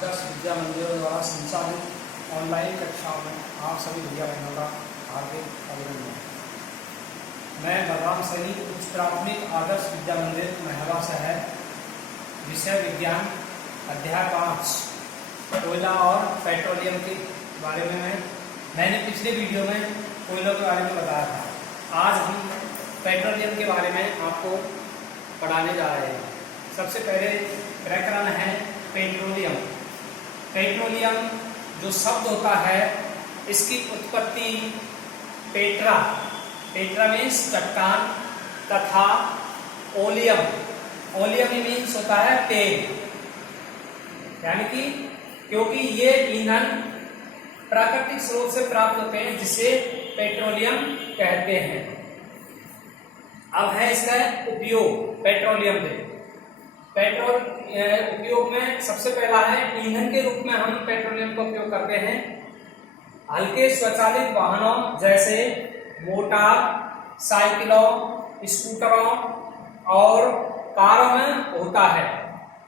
आदर्श विद्या मंदिरों द्वारा संचालित ऑनलाइन कक्षाओं में आप सभी भैया बहनों का हार्दिक अभिनंदन। मैं बलराम सैनी उच्च प्राथमिक आदर्श विद्या मंदिर महवा शहर, विषय विज्ञान, अध्याय 5 कोयला और पेट्रोलियम के बारे में मैंने पिछले वीडियो में कोयलों के बारे में बताया था। आज हम पेट्रोलियम के बारे में आपको पढ़ाने जा रहे हैं। सबसे पहले प्रकरण है पेट्रोलियम। पेट्रोलियम जो शब्द होता है, इसकी उत्पत्ति पेट्रा मीन्स चट्टान तथा ओलियम मीन्स होता है तेल, यानी कि क्योंकि ये ईंधन प्राकृतिक स्रोत से प्राप्त होते हैं जिसे पेट्रोलियम कहते हैं। अब है इसका उपयोग पेट्रोलियम के उपयोग में सबसे पहला है ईंधन के रूप में हम पेट्रोलियम का उपयोग करते हैं। हल्के स्वचालित वाहनों जैसे मोटर, साइकिलों, स्कूटरों और कारों में होता है।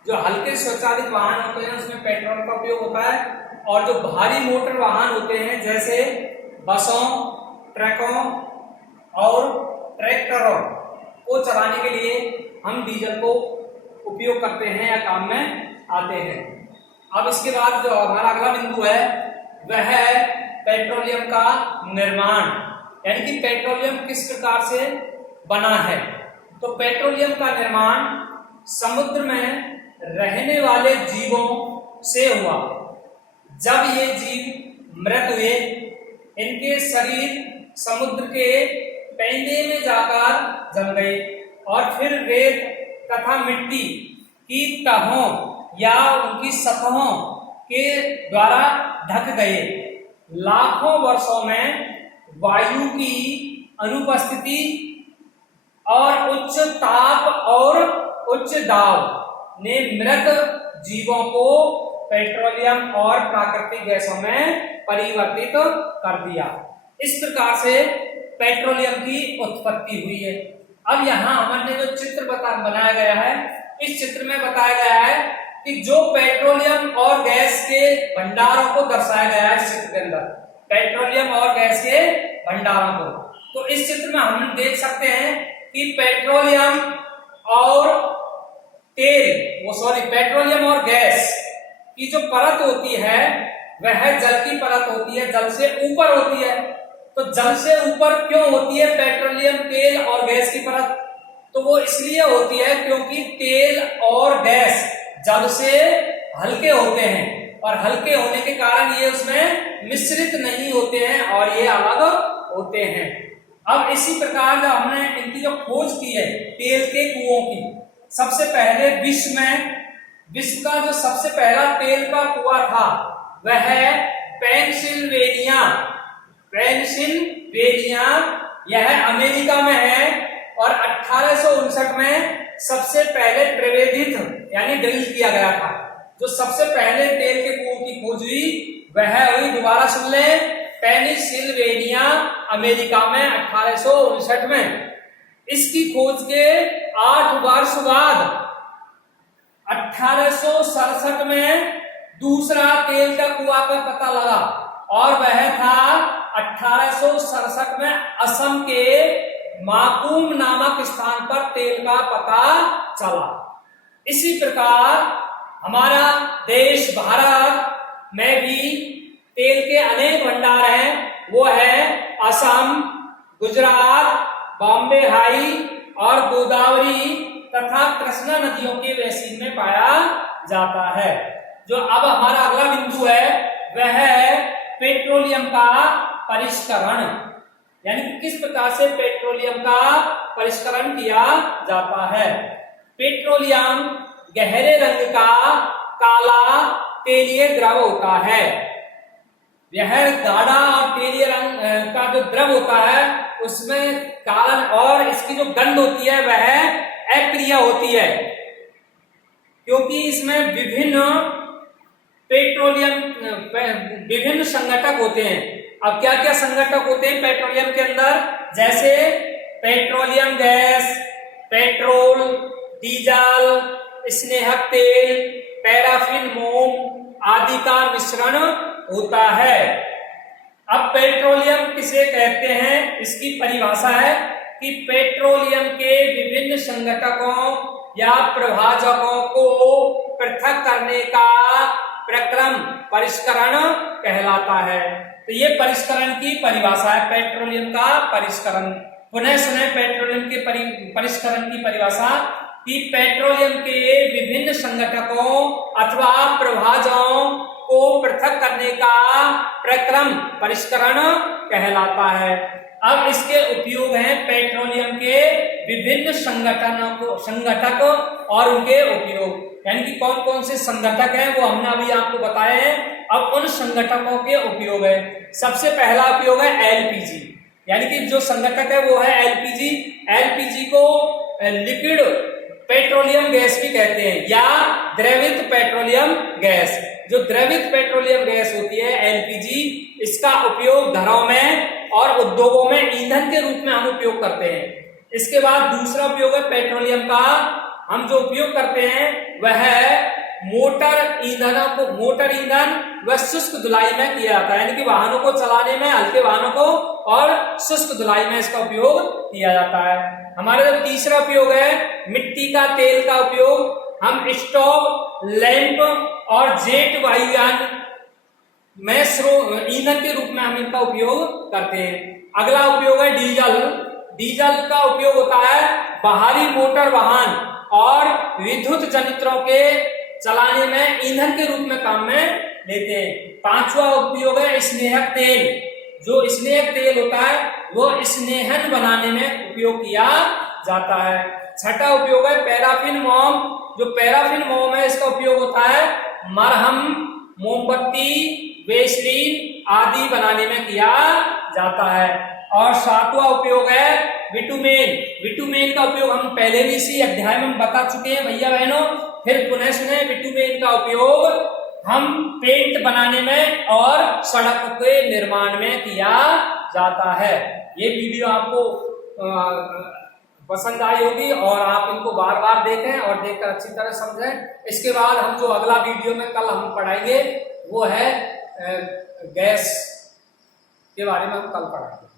जो हल्के स्वचालित वाहन होते हैं उसमें पेट्रोल का उपयोग होता है, और जो भारी मोटर वाहन होते हैं जैसे बसों, ट्रकों और ट्रैक्टरों को चलाने के लिए हम डीजल को उपयोग करते हैं या काम में आते हैं। अब इसके बाद जो हमारा अगला बिंदु है वह है पेट्रोलियम का निर्माण, यानी कि पेट्रोलियम किस प्रकार से बना है। तो पेट्रोलियम का निर्माण समुद्र में रहने वाले जीवों से हुआ। जब ये जीव मृत हुए, इनके शरीर समुद्र के पेंदे में जाकर जम गए और फिर रेत तथा मिट्टी की तहों या उनकी सतहों के द्वारा ढक गए। लाखों वर्षों में वायु की अनुपस्थिति और उच्च ताप और उच्च दाब ने मृत जीवों को पेट्रोलियम और प्राकृतिक गैसों में परिवर्तित कर दिया। इस प्रकार से पेट्रोलियम की उत्पत्ति हुई है। अब यहाँ हमने जो चित्र बनाया गया है, इस चित्र में बताया गया है कि जो पेट्रोलियम और गैस के भंडारों को दर्शाया गया है इस चित्र के अंदर, पेट्रोलियम और गैस के भंडारों को। तो इस चित्र में हम देख सकते हैं कि पेट्रोलियम और गैस की जो परत होती है वह जल की परत होती है, जल से ऊपर होती है। तो जल से ऊपर क्यों होती है पेट्रोलियम, तेल और गैस की परत? तो वो इसलिए होती है क्योंकि तेल और गैस जल से हल्के होते हैं, और हल्के होने के कारण ये उसमें मिश्रित नहीं होते हैं और ये अलग होते हैं। अब इसी प्रकार जो हमने इनकी जो खोज की है तेल के कुओं की, सबसे पहले विश्व का जो सबसे पहला तेल का कुआं था वह है पेंसिल्वेनिया, यह अमेरिका में है। और 1859 में सबसे पहले प्रवेदित यानी ड्रिल किया गया था। जो सबसे पहले तेल के कुओं की खोज हुई वह हुई, दोबारा सुन लें, पेनिसिल्वेनिया अमेरिका में 1859 में। इसकी खोज के 8 वर्ष बाद 1867 में दूसरा तेल का कुआं का पता लगा, और वह था 1867 में असम के माकूम नामक स्थान पर तेल का पता चला। इसी प्रकार हमारा देश भारत में भी तेल के अनेक भंडार हैं। वो है असम, गुजरात, बॉम्बे हाई और गोदावरी तथा कृष्णा नदियों के बेसिन में पाया जाता है। जो अब हमारा अगला बिंदु है वह है पेट्रोलियम का परिष्करण, यानी किस प्रकार से पेट्रोलियम का परिष्करण किया जाता है। पेट्रोलियम गहरे रंग का काला तेलीय द्रव होता है। यह गाढ़ा और तेलीय रंग का जो द्रव होता है उसमें काला, और इसकी जो गंध होती है वह अप्रिय होती है, क्योंकि इसमें विभिन्न संघटक होते हैं। अब क्या क्या संघटक होते हैं पेट्रोलियम के अंदर? जैसे पेट्रोलियम गैस, पेट्रोल, डीजल, स्नेहक तेल, पैराफिन मोम आदि का मिश्रण होता है। अब पेट्रोलियम किसे कहते हैं, इसकी परिभाषा है कि पेट्रोलियम के विभिन्न संघटकों या प्रभाजकों को पृथक करने का प्रक्रम परिष्करण कहलाता है। तो ये परिष्करण की परिभाषा है, पेट्रोलियम का परिष्करण। पुनः सुने पेट्रोलियम के परिष्करण की परिभाषा कि पेट्रोलियम के विभिन्न संघटकों अथवा प्रभाजकों को पृथक करने का प्रक्रम परिष्करण कहलाता है। अब इसके उपयोग हैं पेट्रोलियम के विभिन्न संघटक और उनके उपयोग, यानी कि कौन कौन से संघटक हैं वो हमने अभी आपको बताए हैं। अब उन संघटकों के उपयोग है। सबसे पहला उपयोग है एलपीजी, यानी कि जो संघटक है वो है एलपीजी। एलपीजी को लिक्विड पेट्रोलियम गैस भी कहते हैं या द्रवित पेट्रोलियम गैस। जो द्रवित पेट्रोलियम गैस होती है एलपीजी, इसका उपयोग घरों में और उद्योगों में ईंधन के रूप में हम उपयोग करते हैं। इसके बाद दूसरा उपयोग है पेट्रोलियम का, हम जो उपयोग करते हैं वह है मोटर ईंधन व शुष्क धुलाई में किया जाता है, यानी कि वाहनों को चलाने में, हल्के वाहनों को, और शुष्क धुलाई में इसका उपयोग किया जाता है। हमारा जो तीसरा उपयोग है मिट्टी का तेल का उपयोग, हम स्टोव, लैंप और जेट वायुयान में ईंधन के रूप में हम इनका उपयोग करते हैं। अगला उपयोग है डीजल। डीजल का उपयोग होता है बाहरी मोटर वाहन और विद्युत जनित्रों के चलाने में ईंधन के रूप में काम में लेते हैं। पांचवा उपयोग है स्नेहक तेल। जो स्नेहक तेल होता है वो स्नेहन बनाने में उपयोग किया जाता है। छठा उपयोग है पैराफिन मोम। जो पैराफिन मोम है इसका उपयोग होता है मरहम, मोमबत्ती, वेसलीन आदि बनाने में किया जाता है। और सातवां उपयोग है बिटुमेन। बिटुमेन का उपयोग हम पहले भी इसी अध्याय में बता चुके हैं भैया बहनों, फिर पुनः सुने। बिटुमेन का उपयोग हम पेंट बनाने में और सड़क के निर्माण में किया जाता है। ये वीडियो आपको पसंद आई होगी और आप इनको बार बार देखें और देखकर अच्छी तरह समझें। इसके बाद हम जो अगला वीडियो में कल हम पढ़ाएंगे वो है गैस के बारे में हम कल पढ़ाएंगे।